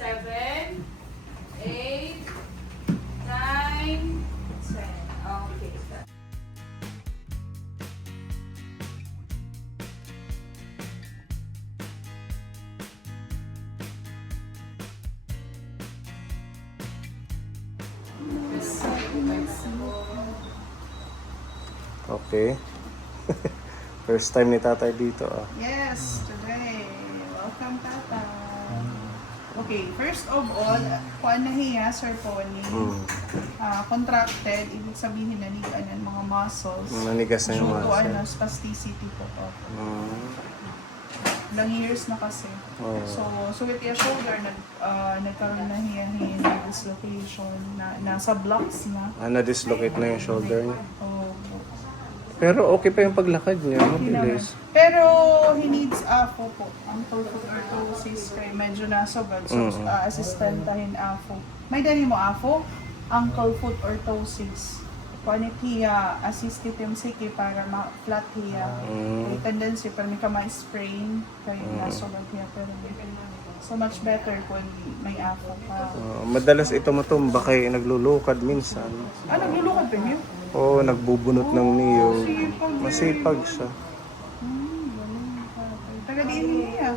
7, 8, 9, 10. Okay. Okay. First time ni tatay dito ah. Yes, today. Welcome, Tata. Okay, first of all, kuan na hiya, Sir Tony. Contracted, ibig sabihin nanigaan ng mga muscles. Nanigas na yung Due to muscle. spasticity po to. Mm. Ilang years na kasi. Oh. So with your shoulder, nagkaroon na hiya-hiya ng dislocation, nasa blocks na. Na-dislocate na yung shoulder niya. Oh, Pero okay pa yung paglakad niya. okay naman. Mabilis. Pero he needs AFO po. Ang foot orthosis kay medyo nasugad. So assistentahin AFO. May dali mo AFO? Ankle foot orthosis. Kung hiya, assisted yung siki para ma-flat hiya. May tendency para may ka ma-sprain kaya nasugad hiya. Pero so much better kung may AFO ka. Madalas ito matumba kay naglulukad minsan. Naglulukad pa niyo? Oo, nagbubunot ng niyog. Masipag. Masipag siya. Galing. Taga diin niya.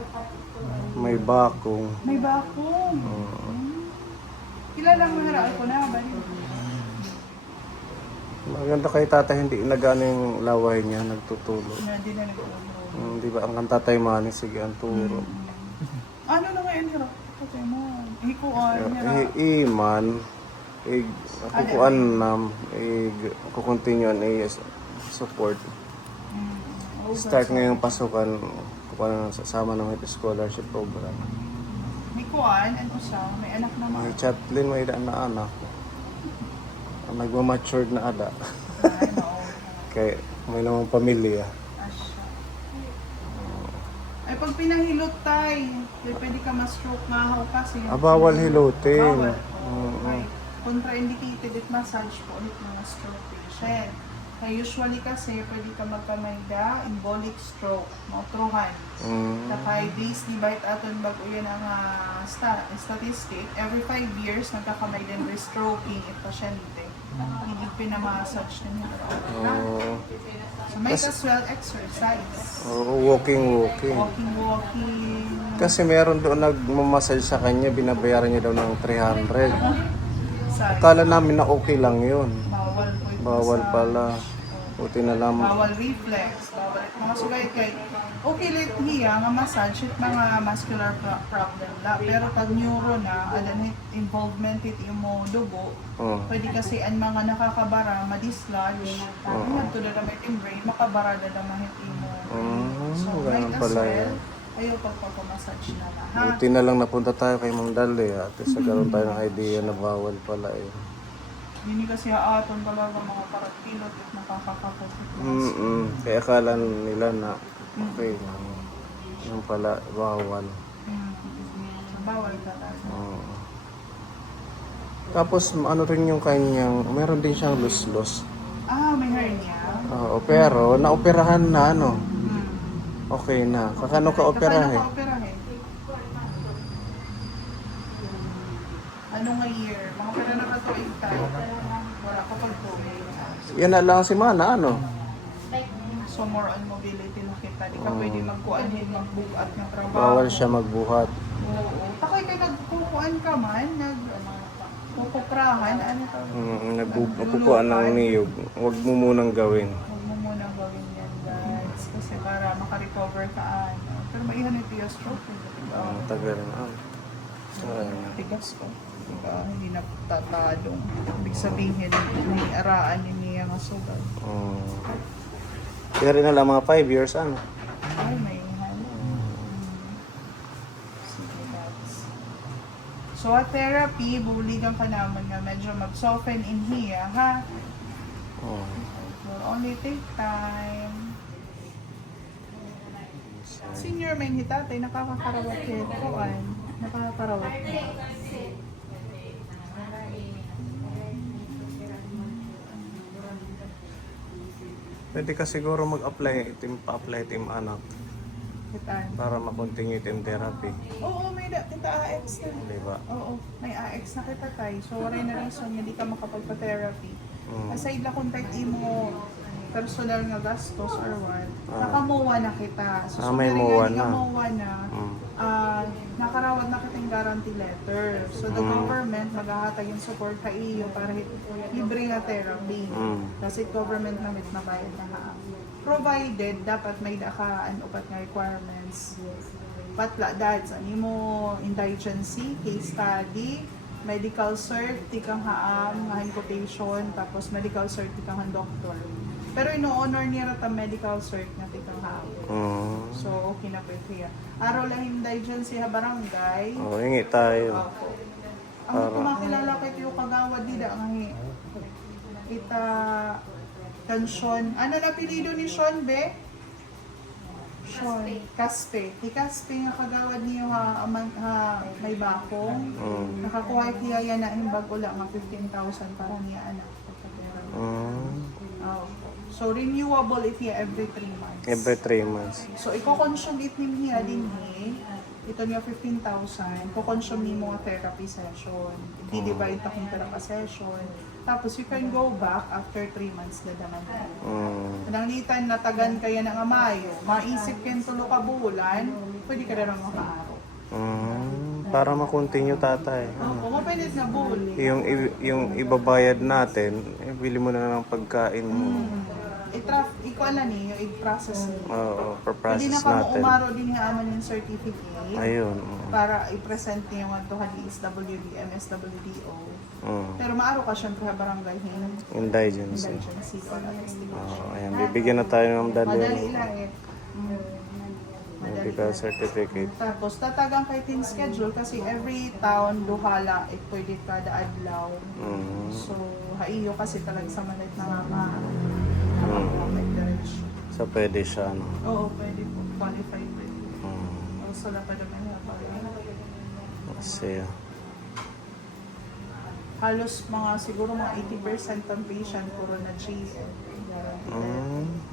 May bakong. May bakong. Kilala mo harap ko na ba? Maganda kay tatay, hindi nagano yung laway niya, nagtutulog. Hindi na nag-uulog. Di ba ang tatay mani, sige ang turo. Ano na ngayon harap? Patay mo. Hikuan. Harap. Iman, kukuan nam, kukontinue ang support. Start ngayong pasukan, kukuan sama ng HIP scholarship program. Hikuan, ano siya? May anak naman. May chaplain, may daan na anak. Nagmamatured na ada. Kaya may namang pamilya. Asya. Ay, pag pinahilot tay, pwede ka ma-stroke nga ako kasi. Bawal hilutin. Bawal. Okay. Contraindicated at massage po ulit mga stroke patient. Kaya usually kasi pwede ka magkamayda, embolic stroke, mautruhan. Sa 5 days, di ba aton bago yan ang statistic, every 5 years nagkakamay din re-stroking at pasyente. Hindi pinamassage na nila. So may as well exercise. Walking. Walking. Kasi meron doon nagmamassage sa kanya, binabayaran niya daw ng 300. Sa Akala namin na okay lang yun. bawal po ito Bawal sa- pala. Buti na lang. Bawal reflex, bawal mga sugay kay okay let hiya nga massage it mga muscular problem la pero pag neuro na adan involvement it mo dugo pwede kasi ang mga nakakabara ma-dislodge ano to da may brain makabara da mahit mo so right ganun as pala well yan. ayaw pagpapamassage na ha. Buti na lang napunta tayo kay Mang Dali. At least nagkaroon tayo ng idea na bawal pala eh. Hindi kasi aton talaga mga paratilot at nakakakapot. Kaya akala nila na okay lang. Yung pala bawal. So, bawal talaga. Tapos ano rin yung kanyang, meron din siyang lus-lus. May hernia. Oo, pero naoperahan na ano. Okay na. Kakano ka operahin? Operahin? Ano nga year? Mga pera na katuig tayo. Wala ka pag Yan na lang si Mana, ano? So more on mobility na kita. Di ka pwede magkuanin, magbukat ng trabaho. Bawal siya magbuhat. Oo. Takay ka nagkukuan ka man, nagkukuprahan, ano to? Nagbubukuan ng niyog. Huwag mo munang gawin. Huwag mo munang gawin yan, guys. Kasi para makarecover ka, ano. Pero maihan ito yung stroke. Tagal na. Tigas ko. Diba? Hindi na tatalong. Ibig sabihin, may araan yun niya nga sugal. Kaya rin na lang mga 5 years, ano? Ay, may halo. Sige, guys. So, at therapy, buligan ka naman nga medyo mag-soften in here, ha? Will only take time. Senior main hitatay, nakakakarawat kayo. Kuan, nakakakarawat. Pwede ka siguro mag-apply, pa-apply team anak. Kitaan. Para ma-continue yung therapy. Oo, may kita AX na. Di ba? Oo, may AX na kita tayo. So, wala na reason nga di ka makapagpa-therapy. Mm. Aside na kung tayo mo personal nga gastos or what, Ah. nakamuwa na kita. So, May sundari MOA nga di ka na. MOA na, Mm. nakarawat na kitang guarantee letter. So, the Mm. government maghahatag yung support ka iyo para libre nga therapy. Mm. Kasi government na mit nabayad na ha. Provided, dapat may upat nga requirements. Patla dads, ani mo indigency, case study, medical cert, tikang haam, ngahin quotation, tapos medical cert, tikang han doctor. Pero ino-honor niya rata medical cert na tikang haam. Mm. So, okay na po siya. Araw lang indigency ha barangay. Oh, hingi tayo. Opo. Ang kumakilala kay Tiyo Kagawad dida ngahi. Kita Sean. Ano na apelido ni Sean, be? Sean. Caspe. Si Caspe nga kagawad niyo may bakong. Mm. Nakakuha siya yan na yung bago lang nga 15,000 para niya anak. Mm. Opo. So, renewable if niya every 3 months. Every 3 months. So, i-consume it niya din ito niya 15,000, ko-consume niyo mga therapy session. I-divide ta kung ka session. Tapos, you can go back after 3 months na naman. Mm. Nanglitan, natagan kaya ng Mayo. Maisip kayo tulo ka bulan, pwede ka na lang makaaraw. Mm. Para ma-continue tatay. Kung mapilit na bul. Yung ibabayad natin, bili mo na ng pagkain mo. Ikaw na niyo, i-process niyo. Oo, Hindi per-process na ka mo natin. umaro din yung aman yung certificate. Ayun. Para i-present niyo yung ito DSWD, MSWDO. Mm. Pero maaro ka syempre sa barangay Indigency. indigency or investigation. Ayan, bibigyan na tayo ng Madali dali. lang eh. Medical certificate. Tapos tatagang kay team schedule kasi every town duhala pwede kada adlaw. Mm. So haiyo kasi talaga sa malit na nga So, pwede siya, no? Oo, pwede po. Qualified pwede. Mm. Also, na pa naman nga Kasi, halos mga siguro mga 80% ng patient puro na GM.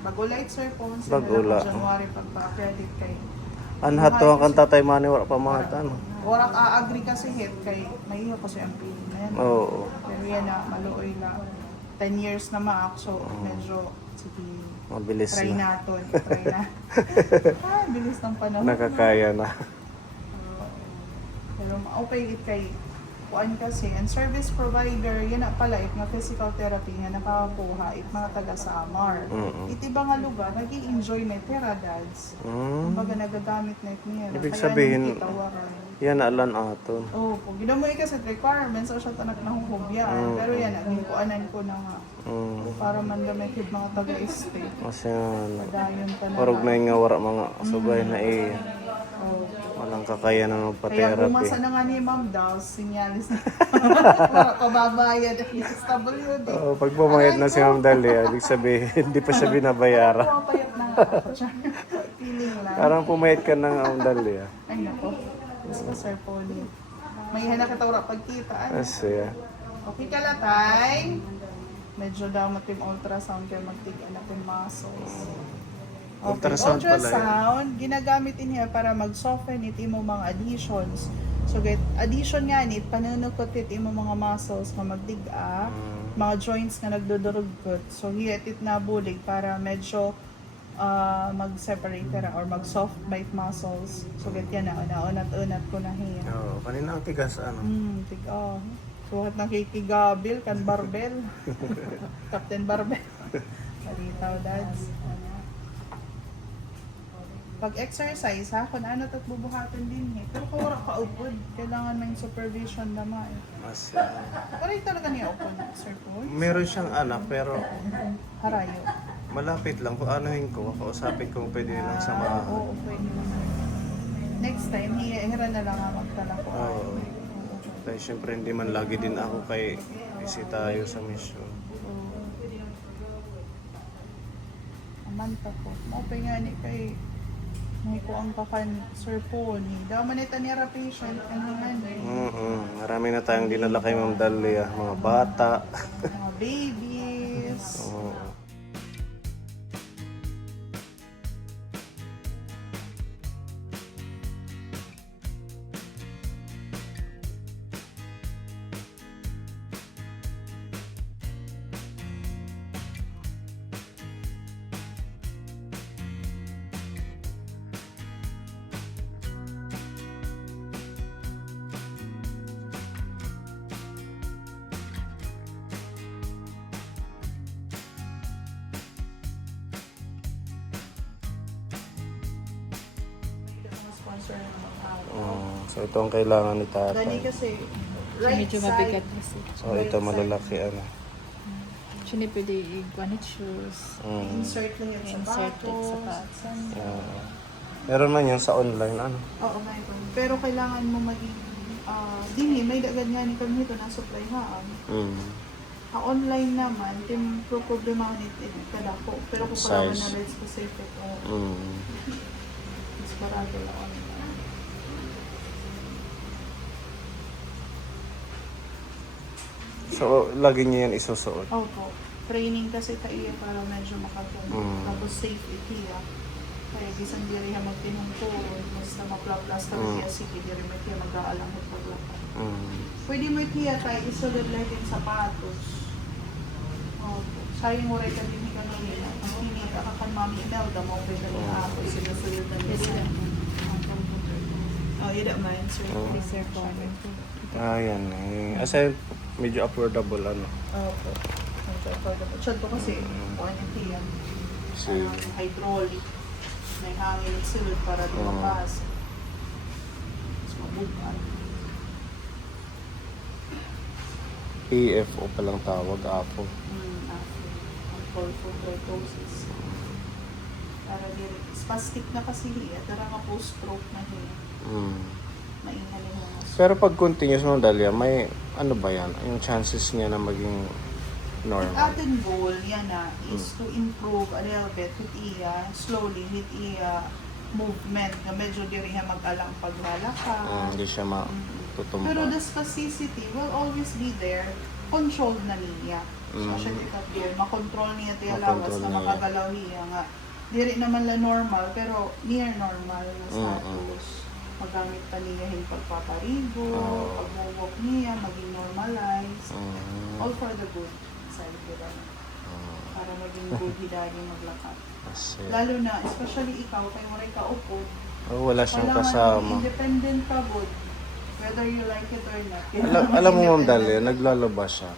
Bagulay sir po, Bagula. January pagpa-credit kay anhat to ang tatay mani, wala pa mga ano. Orak a-agree kasi hit kay may iyo kasi ang pili na yan. Oo. Pero yan na, maluoy na. 10 years na maak, so medyo, sige, Mabilis try na. natin. Try na. Bilis ng panahon. Nakakaya na. Pero okay it kay kuan kasi, and service provider, yan na pala, it nga physical therapy nga nakakakuha, it mga taga-Samar. Mm-mm. It ibang nga lugar, nag-i-enjoy na tera dads. Mm. Kumbaga nagagamit na it niya. Ibig Kaya sabihin, nang kitawaran. yan alan aton. Oo po. Ginamoy kasi requirements o siya tanak na hukubyaan. Pero yan, ang kuanan ko na nga. Mm. Para man gamit yung mga taga-este. Kasi yan, Padayon pa na. parog na yung nga wala mga subay na Oo. walang kakaya na ng Kaya pa-therapy. bumasa na nga ni Ma'am Dals, sinyalis na. Para pababayad ang DSWD. Oo, pag pumayad na si Ma'am Dalia, ibig sabihin, hindi pa siya binabayaran. Pumapayat na nga ako. Feeling lang. Parang pumayad ka ng Ma'am Dalia. Ay nako. Mas ka Sir Poli. May hina ka tawra pagkita. Kasi, Okay ka latay. Medyo damat yung ultrasound kaya magtigan na yung muscles. Okay. Ultrasound pala yan. Ultrasound, ginagamit din niya para mag-soften it imo mga adhesions. So, adhesion nga nit, panunukot it imo mga muscles nga magdiga, mga joints nga nagdudurugkot. So, hiyat it na bulig para medyo mag-separate ra or mag-soft bite muscles. So, yan na, unat-unat ko na hiya. Oo, kanina ang tigas ano. Tiga. Suhat ng kay Gabil, kan Barbel. Captain Barbel. Palitaw, dads. Pag-exercise ha, kung ano tat bubuhatin din pero kung wala ka upod, kailangan may supervision naman. Mas, Pero ito talaga niya upod, Sir Paul? meron siyang anak pero Harayo. malapit lang. Kung anuhin ko, kausapin ko pwede lang sa mga... Oo, pwede naman. Next time, hira na lang ang magtala ko. Oo. Kaya syempre hindi man lagi din ako kay busy tayo sa mission. Amanta ko. Maupay nga ni kay may ko ang kakan Sir Paul. Daman ito niya patient. Ano nga Marami na tayong dinala kay Ma'am Dalia, mga bata. mga babies. Oo. transfer na mag-araw. So ito ang kailangan ni Dali tatay. kasi, right Medyo side. mabigat kasi. So ito malalaki ano. Siya pwede i-guanit shoes. I-insert lang yung Insert sapatos. yung sapatos. Meron man yan sa online ano. Oo, mayroon. Pero kailangan mo maging, dini, may dagad nga ni kami ito na supply haan. Ang online naman, tim pro problema ko nito kada ko. Pero kung kailangan Size. na red specific, mas barato lang online. So lagi niyo yan isusuot. Opo. Training kasi tayo para medyo makagano. Tapos safe itiya. Kaya bisan diri ha magtinungtod, basta maplaplas ka kaya sige diri may tiya mag-aalang at paglakad. Pwede mo itiya tayo isulod lang yung sapatos. Opo. Sayang mo rin ka din ka nila. Ang hinita ka kan Mami Imelda mo pwede na ako sinusulod na nila. Oh, you don't mind, sir. Sir, kuhanin ko. Yan eh. Asa medyo affordable ano. Opo. Chad ko kasi, kuha niya tiyan. Si Hydraulic. May hangin at silod para di mapasok. Mas mabukan. PFO palang tawag, APO. Ang colpotroposis. Para di spastic na kasi hiya. Tara nga post-stroke na hiya. Maingan yung mga Pero pag continuous mo Dalia, may ano ba yan? Yung chances niya na maging normal. ating goal yan is to improve a little bit with iya, slowly with iya movement na medyo diri ha mag-alang paglalakad. Hindi siya matutumba. Pero the spasticity will always be there, controlled na niya. So siya dito there, makontrol niya tiya lawas Makontrol na niya. makagalaw niya nga. Diri naman la normal, pero near normal na status. Magamit pa niya yung pagpaparigo, pag-walk niya, maging normalized. All for the good. Sabi ko ba? Para maging good hidagi maglakad. Kasi, Lalo na, especially ikaw, kayo mo rin kaupo. wala siyang Kailangan kasama. maging independent ka, good. Whether you like it or not. Alam mo Ma'am Dalia, naglalaba siya.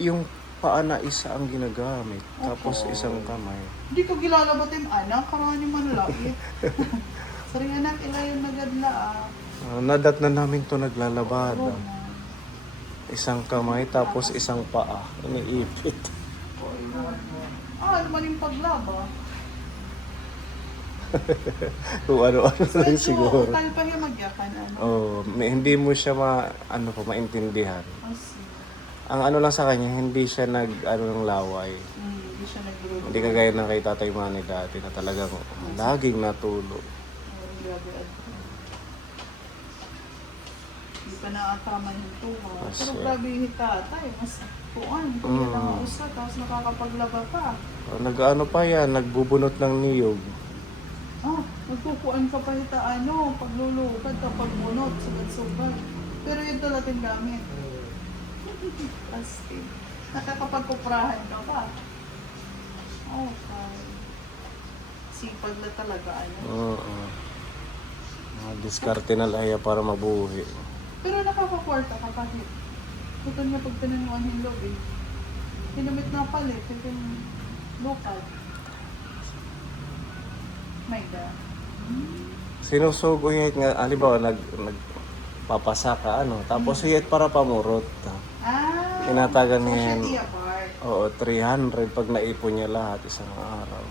Yung paa na isa ang ginagamit. Tapos isang kamay. Hindi ko gilalabot yung anak, karani man lagi. Sari anak, ilayon nagadla Nadat na namin to naglalabada. Oo. Isang kamay tapos isang paa. Iniipit. Ano man yung paglaba? Kung ano-ano lang siguro. Tal pa yung magyakan, ano? Hindi mo siya maintindihan. Kasi, Ang ano lang sa kanya, hindi siya ng laway. hindi siya nag-grow. Hindi kagaya ng kay Tatay Manny dati na talagang laging natulog. Grabe, hindi pa naataman yung tuwa. Kasi- Pero grabe yung tatay. Mas kuan. Kaya nakausa. Tapos nakakapaglaba pa. Nag-ano pa yan, nagbubunot ng niyog. Magkukuan ka pa ita paglulukad ka, pagbunot, sugat-sugat. Pero yun talagang gamit. Plastic. Nakakapagkuprahan ka pa. Okay. Sipag na talaga, Oo. Diskarte na laya para mabuhi. Pero nakakakwarta ka kahit ito niya pag tinanuan yung loob eh. Hinamit na palit, ito yung local. My God. Sinusugo hiyat nga, halimbawa, nagpapasa ka, tapos hiyat para pamurot. Tinatagan niya yan. So, siya apart. Oo, 300 pag naipon niya lahat isang araw.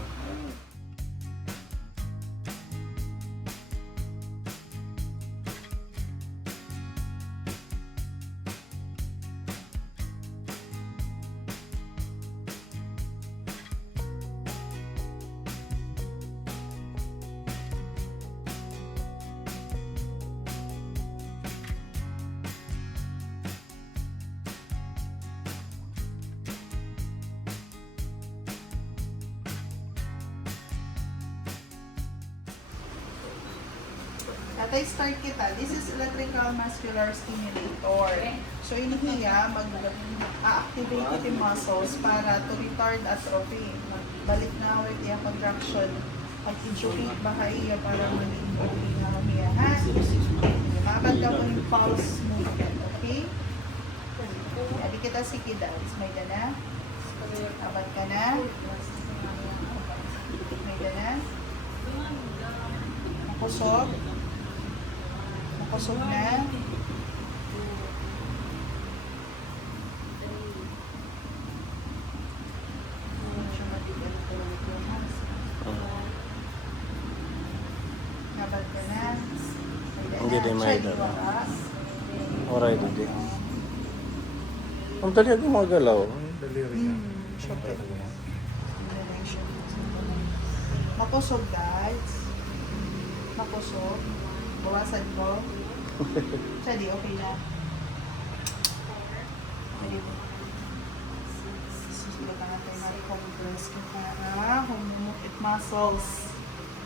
Tatay, start kita. This is electrical muscular stimulator. So, inihiya, mag-activate ito yung muscles para to retard atrophy. Balik na ulit yung contraction. Pag-injurate baka iya para maging okay na kamiya, ha? Makakad ka po yung pulse movement, okay? Sabi kita si Kidals. May na? Abad ka na? May na? Kusog? Kusog na. Medyo matigas po ito. Nabad ka na. Hindi din may Siya, dala. wala. Oray, dali. Ang dali ako magalaw. Ang dali rin. Syempre. Makusog, guys. Makusog. Bawasan ko. Sali, okay na. Pwede mo. Susulat na natin na i-compress ko na humumukit muscles.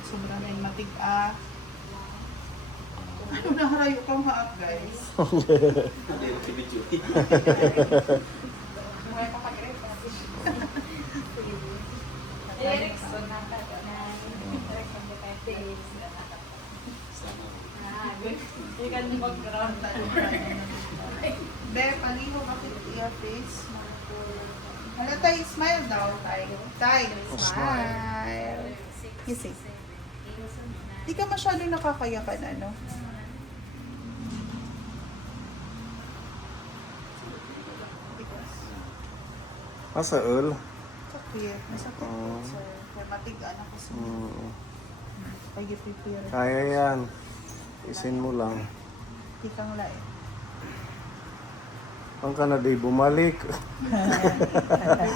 Sobrang na yung matig-a. Ano na harayo kang haap, guys? May papag-rep natin. Be, paliho kapit iya face. Ano tayo? Smile daw tayo. Tayo, smile. You see? Di ka masyadong nakakayakan, ano? Asa ul? Sakit. Masakit po, sir. Kaya matigaan ako sa pag-prepare. Kaya yan. Isin mo lang. Di kang lain. Ang ka na di bumalik.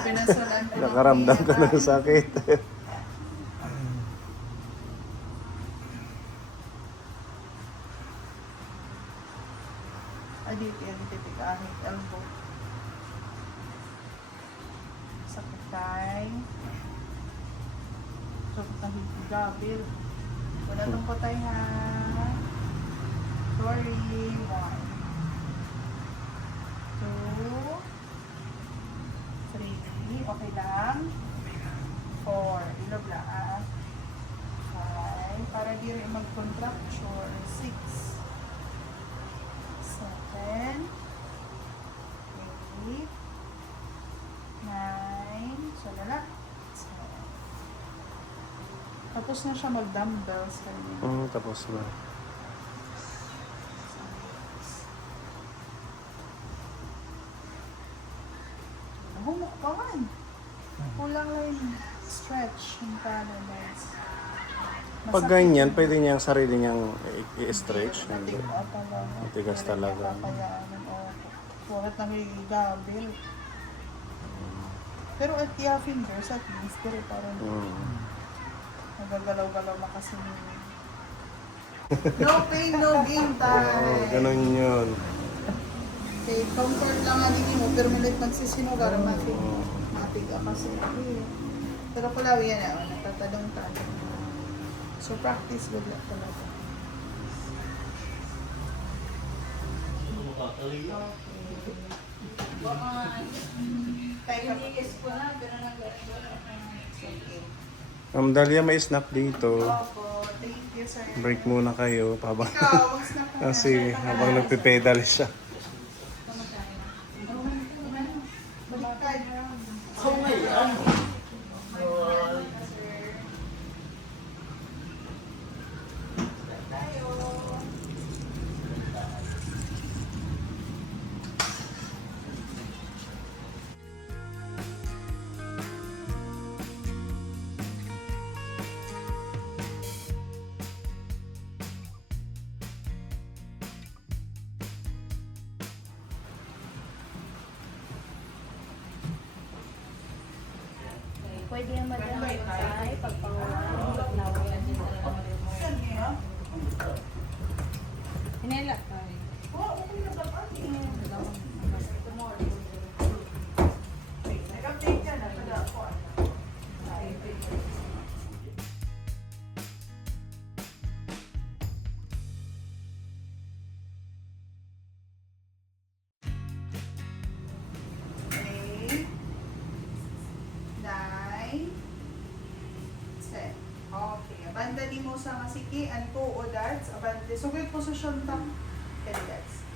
Pinasulan ko. Nakaramdam ka ng sakit. Adit yan, titik ahit, elbow. Sakit tayo. Sakit na higabil. Wala nung patay ha. Sorry. 1, 2, 3. Okay lang. 4. Ilog lang. 5. Para di rin mag-contracture. 6. 7, 8, 9, so lala. Tapos na siya mag-dumbbells kanina. Tapos na. Humukbangan. Kulang lang yung stretch yung calluses. Pag ganyan, pwede niyang sarili niyang i-stretch. Matigas talaga. Matigas talaga. Kakayaanan, oo. Bakit nangigabil? Pero at the fingers, at least, pero parang nagagalaw-galaw na kasi nila. No pain, no gain time. Ganun yun. Okay, comfort lang nga din mo, pero malit magsisinugar, matiga kasi. Pero kulawi yan na, natatalong-talong. So practice good lang talaga. Okay. Ma'am Dalia, may snack dito. Opo, thank you, sir. Break muna kayo. Habang, Ikaw, mas na ka. kasi habang nagpipedal siya. Baliktad. Pwede yung madam ay pagpangulang. Hinela tayo. Nag-update ka na, ako. Okay. 9, 10. Okay. Abandali mo sa masiki and tuo darts. Abante. Sugod posisyon ta. Darts.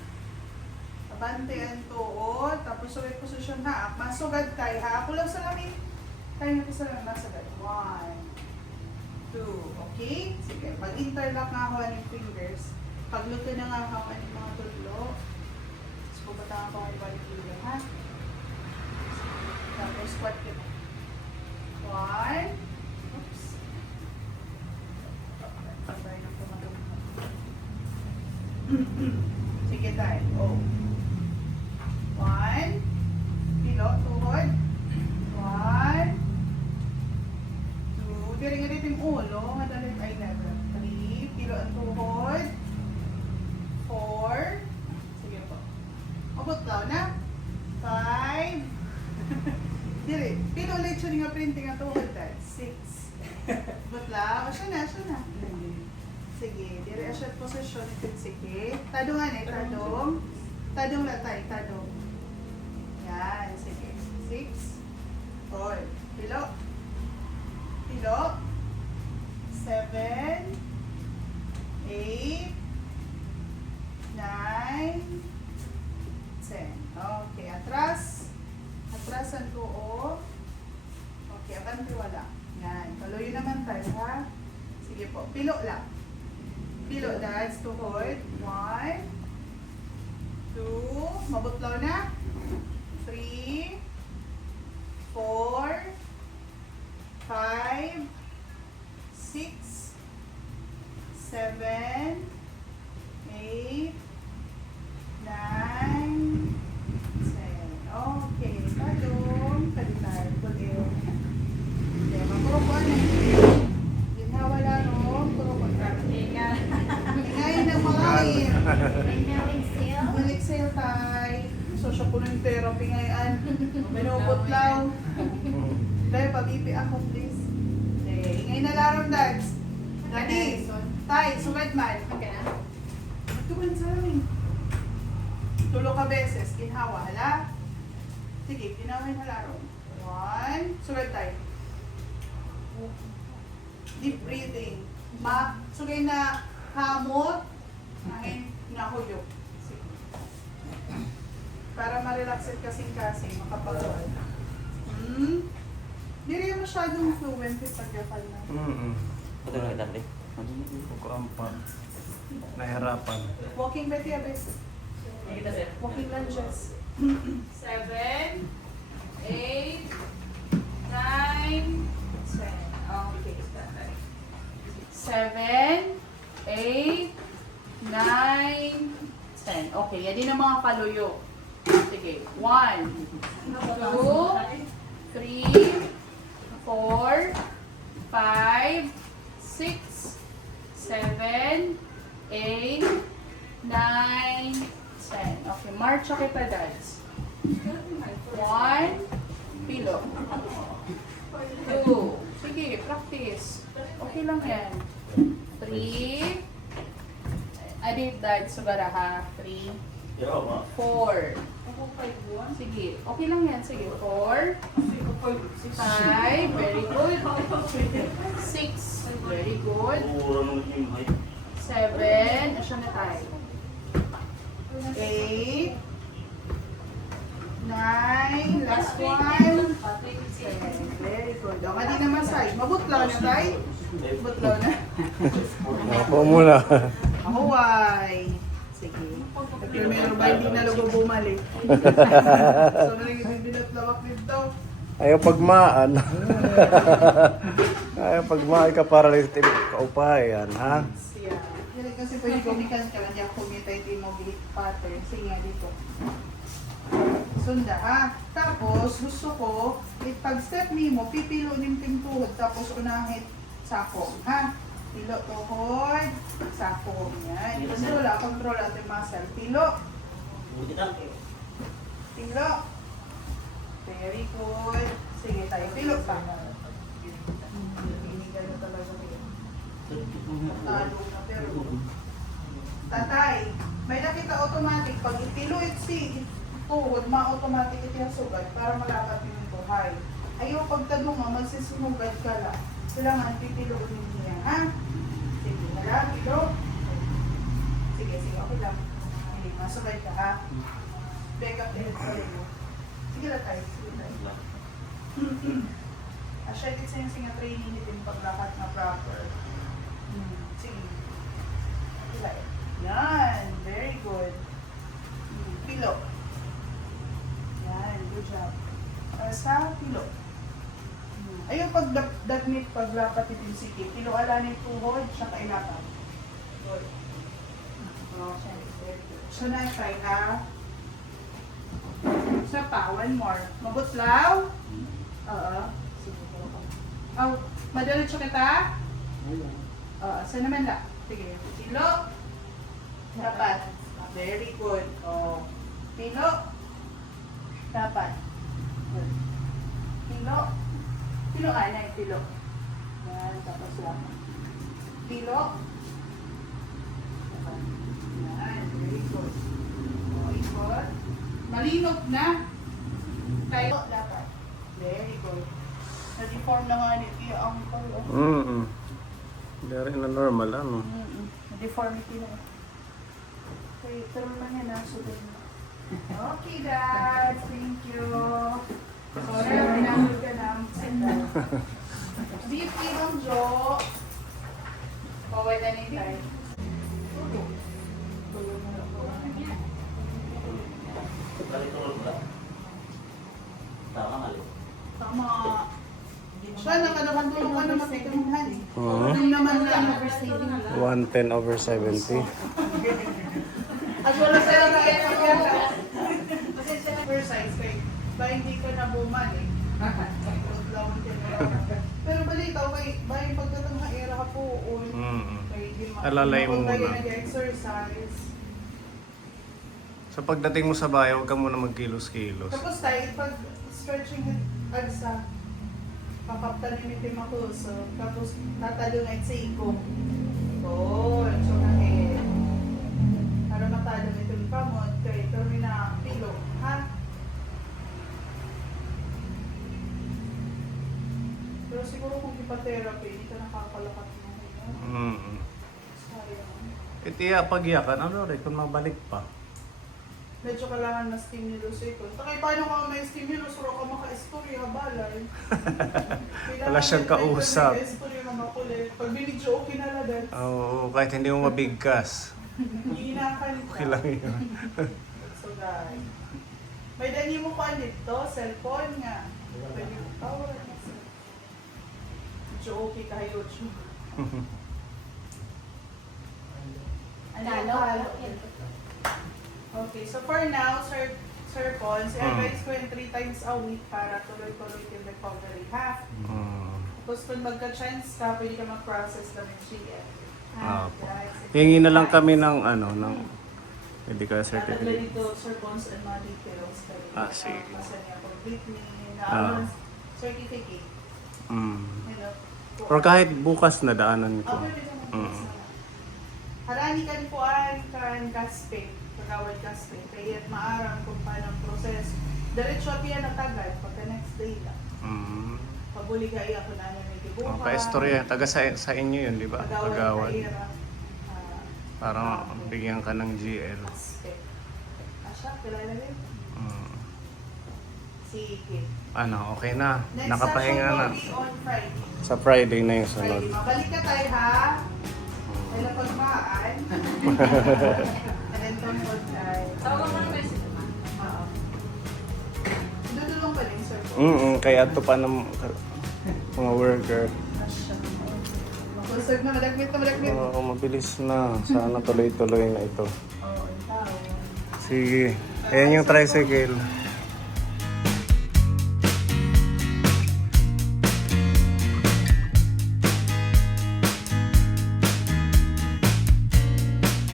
Abante and tuo. Tapos sugod posisyon haak. Masugad kay haak. Kulang sa lamin. Kaya ko sa lamin. Masugad. 1, 2. Okay? Sige. Mag-interlock nga ako ng fingers. Pagluto na nga ako ng mga tudlo. Tapos pupunta ako kung balik ilo, ha? Tapos squat ko na. 1. Oops. Sabay na pumatong. Sige tayo. Oh. 1. Pilo, tuhod. 1. 2. Diri nga dito yung ulo. Madalit ay never. 3. Pilo ang tuhod. 4. Sige po. Abot daw na. 5. Diri. Pilo ulit siya nga printing ang tuhod dahil. 6. Abot lang. O siya na, siya na. Sige. Diri asya posisyon ito. Sige. Tadungan eh. Tadong. Tadong latay. Tadong. Yan. Sige. 6. 4. Pilo. Pilo. 7. 8. 9, 10. Okay, atras. Atras ang tuo. Okay, abante wala. Yan. Kaluyo naman tayo, ha? Sige po. Pilo lang. Pilo, dads. Tuhod. 1, 2, mabutlaw na. 3, 4, 5, 6, 7, 8, 9, 10. Okay. Talong. Kalitar. Kulil. Okay. Makurukuan na yun. Ginhawa lang o. Kurukuan. Hingayin ng mga ngayon. Exhale tayo. So, siya po ng therapy ngayon. Minupot lang. Dahil, pabipi ako, please. Okay. Hingayin na larong, dads. Daddy. Tay, sumat man. Okay na. Tuman sa amin. Tulo ka beses. Ginhawa. Hala. Sige, ginawin na laro. 1. Sulat tayo. Deep breathing. Sugay na hamot. Ngayon, nahulog. Sige. Para ma-relax it kasing-kasing. Makapagod. Di rin masyadong fluent yung pag-yapal na. Betul nggak tadi? Kukurampan. Nahirapan. Walking ba tiya, bes? Walking lunges. 7, 8, 9, 10. Okay. 7, 8, 9, 10. Okay, yan din ang mga kaluyo. Sige. 1, 2, 3, 4, 5, 6, 7, 8, 9, 10. Okay, march kita, dads. 1, pilo. 2, sige, practice. Okay lang yan. 3, adit, dads, sugara ha. 3, 4. Sige, okay lang yan. Sige, 4, 5, very good. 6, very good. 7, asya na tayo. 8, 9, last one. 10, very good. O, nga di na massage. Mabutlaw na tayo. Mabutlaw na. Ako muna. Mahuway. Sige. Primero ba hindi na lugo bumalik? So, nang binatlawak nito. Ayaw pagmaan. Ayaw pagmaan ka para lang kaupayan, ha? Siya. Kasi pwede gumikan ka lang, kumita hindi mo bihit pattern. Sige nga dito. Sunda ha. Tapos gusto ko, pag step mo, pipilo ng pintuhod, tapos unahit sakong ha. Pilo tuhod, sakong yan. Kasi wala control ating muscle. Pilo. Pilo. Very good. Sige tayo, pilo pa. Inigal na talaga pilo. Talo na pero. Tatay, may nakita automatic. Pag ipilo si tuhod, ma-automatic ito yung sugat para malapat yung buhay. Ayaw pagtanong mo, magsisunugad ka lang. Kailangan pipilo ulit niya, ha? Sige, wala, pilo. Sige, okay lang. Hindi, masugad ka, ha? Back up the head pa rin mo. Sige lang tayo, sige tayo. Asya, din sa yung singa training din paglakat na proper. Sige. Ilay. Yan, very good. Pilo. Yan, good job. Sa pilo. Ayun, pag dagnit, paglapat itin sige. Pilo ala ni tuhod, siya kailapan. Good. Okay, very good. So, na-try ha. Isa pa, one more. Mabutlaw? Oo. Sige, oh, madiretso kita? Oo, saan naman na? Sige, pilo. Dapat. Very good. Oh. Pilo. Dapat. Good. Pilo. Pilo, anay, pilo. Yan, tapos lang. Pilo. Dapat. Yan, very good. Oh, ikot. Malinog na. Tayo, dapat. Very good. Na-deform na nga nito ang palo. Dari na normal, ano? Deformity na. Okay, pero lang yan, sunod na. Okay, Dad. Thank you. Sorry, pinahul ka na. Beef ibang Jo. Paway na ni Tay. Tama. Siya, nakadakan-tulong ka na matitulungan eh. Yung naman na overstating lang. 110/70. At wala sila na kasi sila oversize kay ba hindi ka na bumalik. Pero balita kay ba yung pagdatang na era ka po Alalay mo muna. Exercise. So pagdating mo sa bahay, huwag ka muna magkilos-kilos. Tapos tayo pag stretching agsa papaptan ni Tim ako so tapos natalo nga sa iko. Oh, so na para matalo nito yung kamot kay pero na pilo, ha? Pero siguro kung ipa-therapy, hindi ka nakakalakat mo. Sayang. Itiya, pag-iyakan, ano rin, kung mabalik pa. Medyo kailangan na stimulus ito. Takay, paano ka may stimulus? Pero ka maka-istorya, balay. Wala siyang kausap. Istorya mga kulit. Pag binidyo, okay na ladan. Oo, kahit hindi mo mabigkas. Hindi inakan ka. Okay lang yun. So guys, may dani mo pa dito, cellphone nga. Pwede mo power na sa. Medyo okay kayo, Chu. Talo. Okay, so for now, Sir Pons, i-advise ko yung 3 times a week para tuloy-tuloy yung recovery, ha? Tapos kung magka-chance ka, pwede ka mag-process ng GM. Opo. Hingi na lang kami ng medical certificate. Tataglan dito, Sir Pons, and mga details. Sige. Masa niya completely, na certificate. Hello? Or kahit bukas na daanan ko. Okay, pwede naman. Harani kan po kan kaspe, pagawad kaspe. Kaya maarang kung paano ang proseso. Diretso piya na tagad, pagka next day lang. Pabuli ka iya kung ano may dibuka. Ka-istorya, taga sa inyo yun, di ba? Pagawad. Kaira. Para bigyan ka ng GL. Kaspe. Asya, kilala rin? Sige. Ano, okay na. Next Nakapahinga session na. will be on Friday. Sa Friday na yung sunod. Friday. Mabalik ka tayo ha. Kaya pagmaan. And then tungkol tayo. Tawag mo naman si Mama. Oo. Dudulong pa din, sir. Kaya ito pa ng mga worker. Makusog na, malagmit na, malagmit. Oo, mabilis na. Sana tuloy-tuloy na ito. Oo, ikaw. Sige. Ayan yung tricycle.